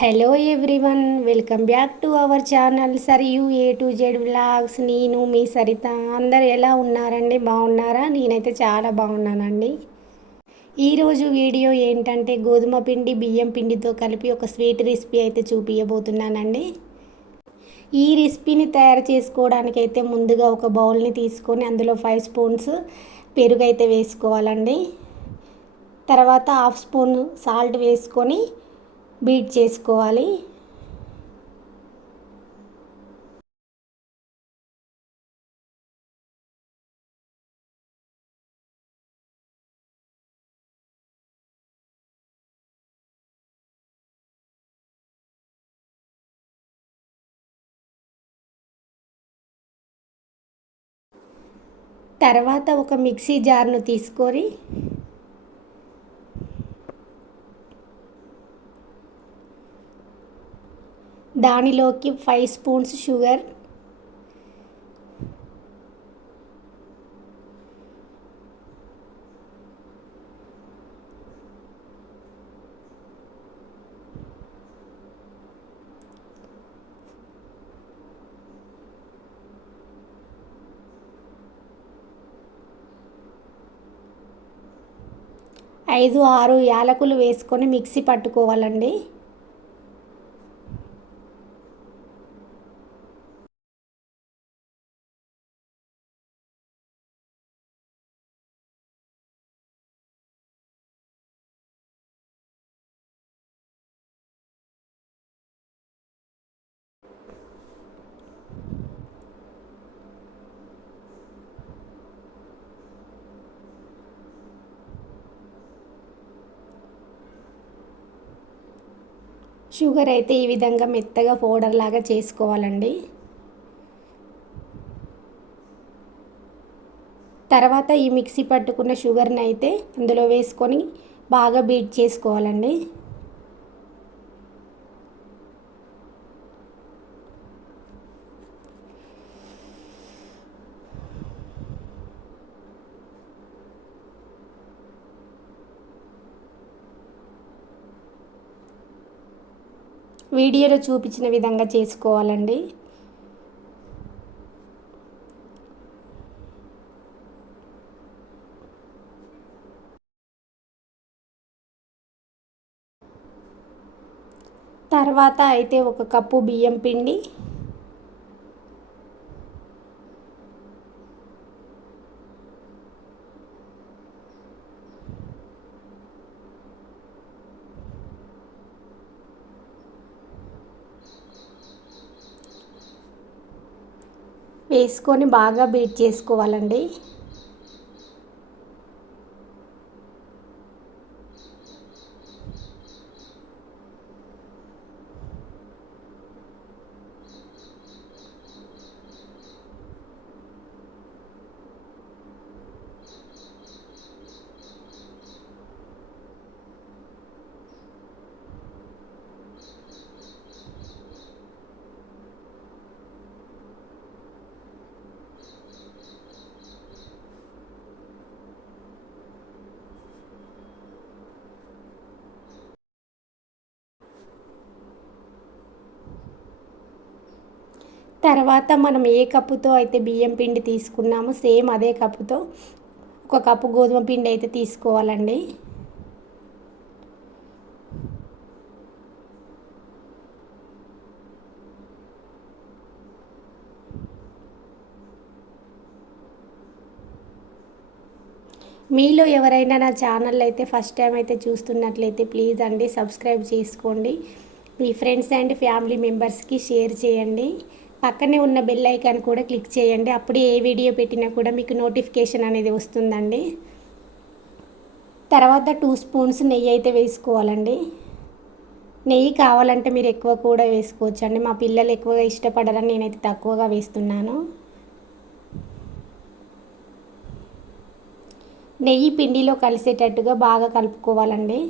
Hello everyone, welcome back to our channel Sarayu A to Z vlogs. నేను మీ సరిత. అందరు ఎలా ఉన్నారండి? బాగున్నారా? నేనైతే చాలా బాగున్నానండి. ఈరోజు వీడియో ఏంటంటే గోధుమ పిండి బియ్యం పిండితో కలిపి ఒక స్వీట్ రెసిపీ అయితే చూపించబోతున్నానండి. ఈ రెసిపీని తయారు చేసుకోవడానికి అయితే ముందుగా ఒక బౌల్ని తీసుకొని అందులో 5 స్పూన్స్ పెరుగు అయితే వేసుకోవాలండి. తర్వాత హాఫ్ స్పూన్ సాల్ట్ వేసుకొని బీట్ చేసుకోవాలి. తర్వాత ఒక మిక్సీ జార్ను తీసుకొని దానిలోకి 5 స్పూన్స్ షుగర్, 5-6 యాలకులు వేసుకొని మిక్సీ పట్టుకోవాలండి. షుగర్ అయితే ఈ విధంగా మెత్తగా పౌడర్ లాగా చేసుకోవాలండి. తర్వాత ఈ మిక్సీ పట్టుకున్న షుగర్ని అయితే అందులో వేసుకొని బాగా బీట్ చేసుకోవాలండి. వీడియోలో చూపించిన విధంగా చేసుకోవాలండి. తర్వాత అయితే ఒక కప్పు బియ్యం పిండి, వేసుకొని బాగా బీట్ చేసుకోవాలండి. తర్వాత మనం ఏ కప్పుతో అయితే బియ్యం పిండి తీసుకున్నామో సేమ్ అదే కప్పుతో ఒక కప్పు గోధుమ పిండి అయితే తీసుకోవాలండి. మీలో ఎవరైనా నా ఛానల్ అయితే ఫస్ట్ టైం అయితే చూస్తున్నట్లయితే ప్లీజ్ అండి సబ్స్క్రైబ్ చేసుకోండి. మీ ఫ్రెండ్స్ అండ్ ఫ్యామిలీ మెంబర్స్కి షేర్ చేయండి. పక్కనే ఉన్న బెల్ ఐకాన్ కూడా క్లిక్ చేయండి. అప్పుడే ఏ వీడియో పెట్టినా కూడా మీకు నోటిఫికేషన్ అనేది వస్తుందండి. తర్వాత 2 స్పూన్స్ నెయ్యి అయితే వేసుకోవాలండి. నెయ్యి కావాలంటే మీరు ఎక్కువ కూడా వేసుకోవచ్చు అండి. మా పిల్లలు ఎక్కువగా ఇష్టపడరని నేనైతే తక్కువగా వేస్తున్నాను. నెయ్యి పిండిలో కలిసేటట్టుగా బాగా కలుపుకోవాలండి.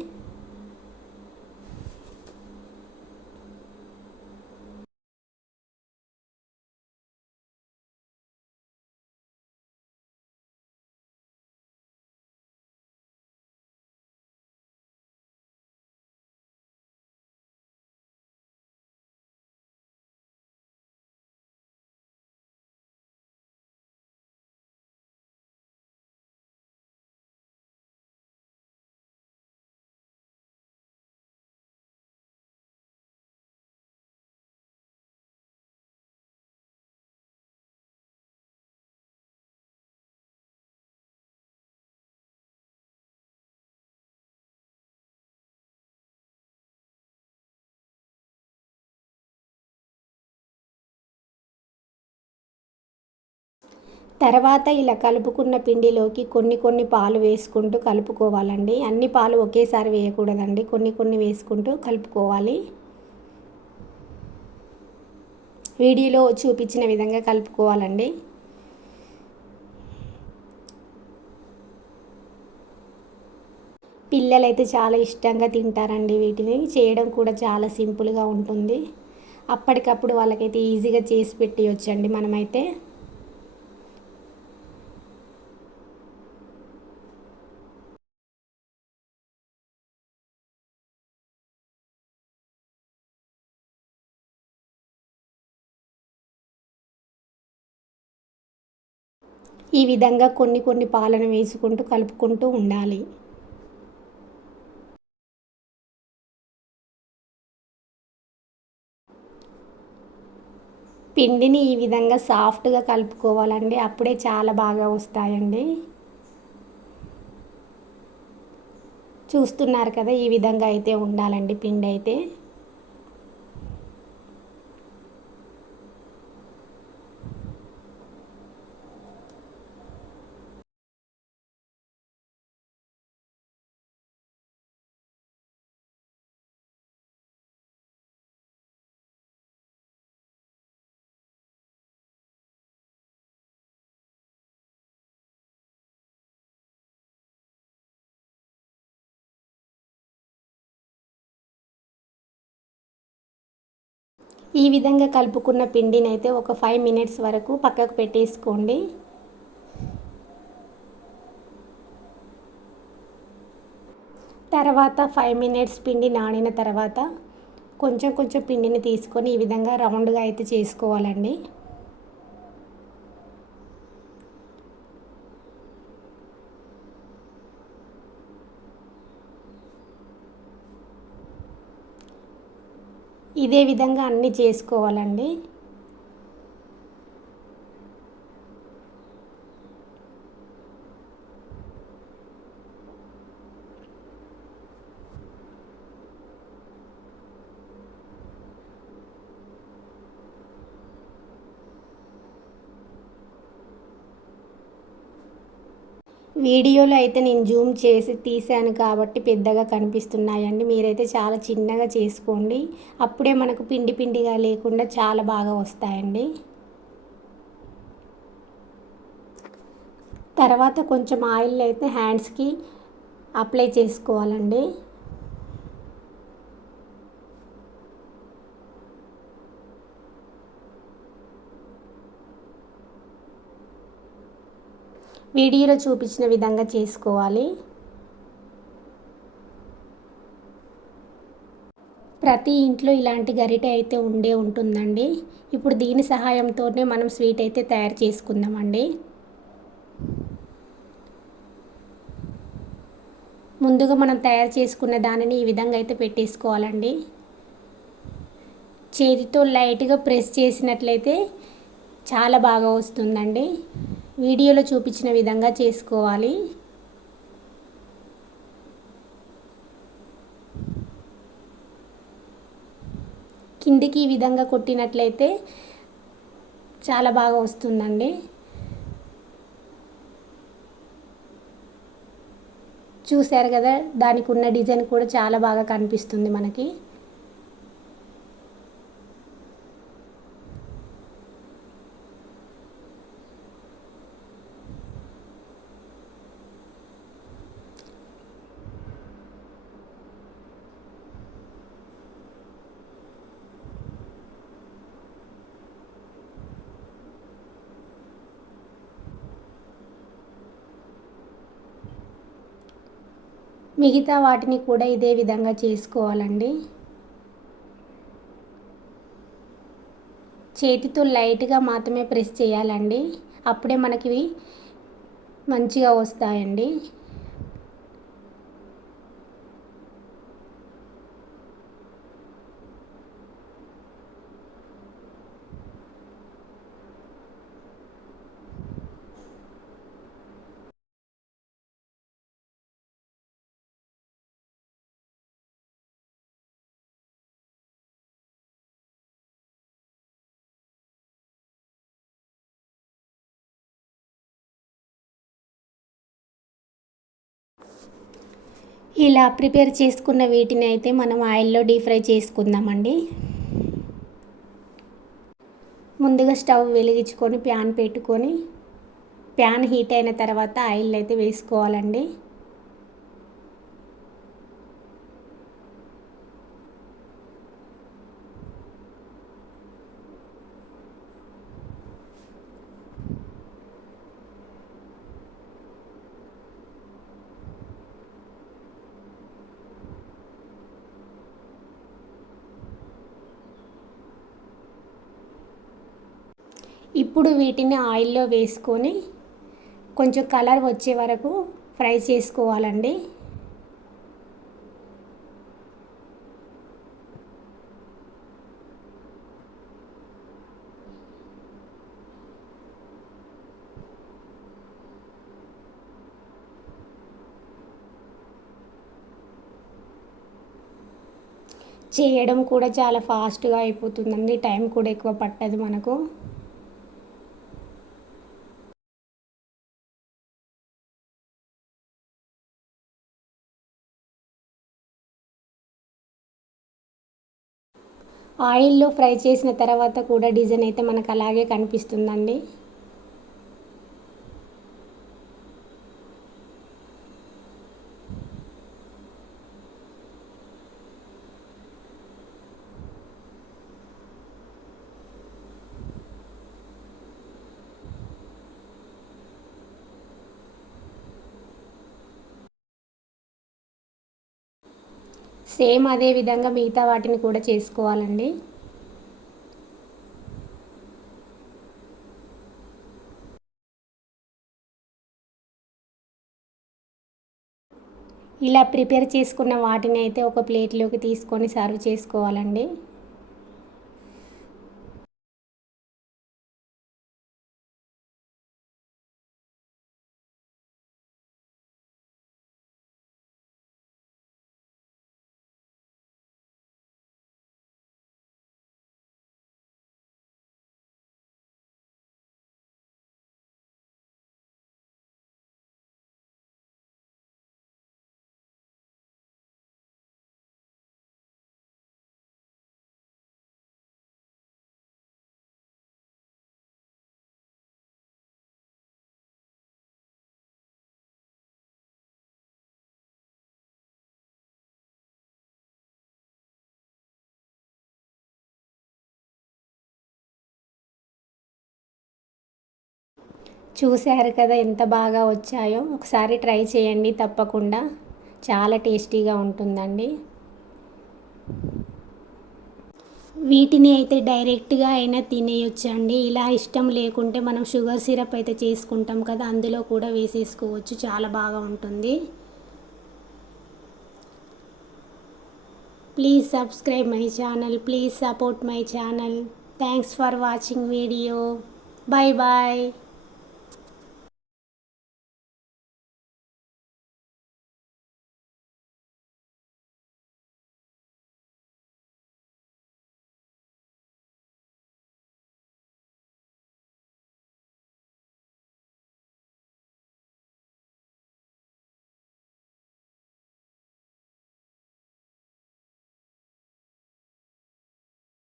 తర్వాత ఇలా కలుపుకున్న పిండిలోకి కొన్ని కొన్ని పాలు వేసుకుంటూ కలుపుకోవాలండి. అన్ని పాలు ఒకేసారి వేయకూడదండి, కొన్ని కొన్ని వేసుకుంటూ కలుపుకోవాలి. వీడియోలో చూపించిన విధంగా కలుపుకోవాలండి. పిల్లలైతే చాలా ఇష్టంగా తింటారండి. వీటిని చేయడం కూడా చాలా సింపుల్గా ఉంటుంది. అప్పటికప్పుడు వాళ్ళకైతే ఈజీగా చేసి పెట్టేయొచ్చండి మనమైతే. ఈ విధంగా కొన్ని కొన్ని పాలను వేసుకుంటూ కలుపుకుంటూ ఉండాలి. పిండిని ఈ విధంగా సాఫ్ట్గా కలుపుకోవాలండి, అప్పుడే చాలా బాగా వస్తాయండి. చూస్తున్నారు కదా, ఈ విధంగా అయితే ఉండాలండి పిండి అయితే. ఈ విధంగా కలుపుకున్న పిండిని అయితే ఒక 5 మినిట్స్ వరకు పక్కకు పెట్టేసుకోండి. తర్వాత 5 మినిట్స్ పిండి నానిన తర్వాత కొంచెం కొంచెం పిండిని తీసుకొని ఈ విధంగా రౌండ్గా అయితే చేసుకోవాలండి. ఇదే విధంగా అన్నీ చేసుకోవాలండి. వీడియోలో అయితే నేను జూమ్ చేసి తీసాను కాబట్టి పెద్దగా కనిపిస్తున్నాయండి. మీరైతే చాలా చిన్నగా చేసుకోండి, అప్పుడే మనకు పిండి పిండిగా లేకుండా చాలా బాగా వస్తాయండి. తర్వాత కొంచెం ఆయిల్ అయితే హ్యాండ్స్కి అప్లై చేసుకోవాలండి. వీడియోలో చూపించిన విధంగా చేసుకోవాలి. ప్రతి ఇంట్లో ఇలాంటి గరిటె అయితే ఉంటుందండి. ఇప్పుడు దీని సహాయంతోనే మనం స్వీట్ అయితే తయారు చేసుకుందామండి. ముందుగా మనం తయారు చేసుకున్న దానిని ఈ విధంగా అయితే పెట్టేసుకోవాలండి. చేతితో లైట్గా ప్రెస్ చేసినట్లయితే చాలా బాగా వస్తుందండి. వీడియోలో చూపించిన విధంగా చేసుకోవాలి. కిందికి ఈ విధంగా కొట్టినట్లయితే చాలా బాగా వస్తుందండి. చూశారు కదా, దానికి ఉన్న డిజైన్ కూడా చాలా బాగా కనిపిస్తుంది మనకి. మిగతా వాటిని కూడా ఇదే విధంగా చేసుకోవాలండి. చేతితో లైట్గా మాత్రమే ప్రెస్ చేయాలండి, అప్పుడే మనకి మంచిగా వస్తాయండి. ఇలా ప్రిపేర్ చేసుకున్న వీటిని అయితే మనం ఆయిల్లో డీప్ ఫ్రై చేసుకుందామండి. ముందుగా స్టవ్ వెలిగించుకొని ప్యాన్ పెట్టుకొని ప్యాన్ హీట్ అయిన తర్వాత ఆయిల్ అయితే వేసుకోవాలండి. ఇప్పుడు వీటిని ఆయిల్లో వేసుకొని కొంచెం కలర్ వచ్చే వరకు ఫ్రై చేసుకోవాలండి. చేయడం కూడా చాలా ఫాస్ట్గా అయిపోతుందండి, టైం కూడా ఎక్కువ పట్టదు మనకు. ఆయిల్లో ఫ్రై చేసిన తర్వాత కూడా డిజైన్ అయితే మనకు అలాగే కనిపిస్తుందండి. సేమ్ అదే విధంగా మిగతా వాటిని కూడా చేసుకోవాలండి. ఇలా ప్రిపేర్ చేసుకున్న వాటిని అయితే ఒక ప్లేట్లోకి తీసుకొని సర్వ్ చేసుకోవాలండి. చూశారు కదా ఎంత బాగా వచ్చాయో. ఒకసారి ట్రై చేయండి తప్పకుండా, చాలా టేస్టీగా ఉంటుందండి. వీటిని అయితే డైరెక్ట్గా అయినా తినేయొచ్చండి. ఇలా ఇష్టం లేకుంటే మనం షుగర్ సిరప్ అయితే చేసుకుంటాం కదా, అందులో కూడా వేసేసుకోవచ్చు, చాలా బాగా ఉంటుంది. Please subscribe my channel, please support my channel. Thanks for watching video. Bye bye.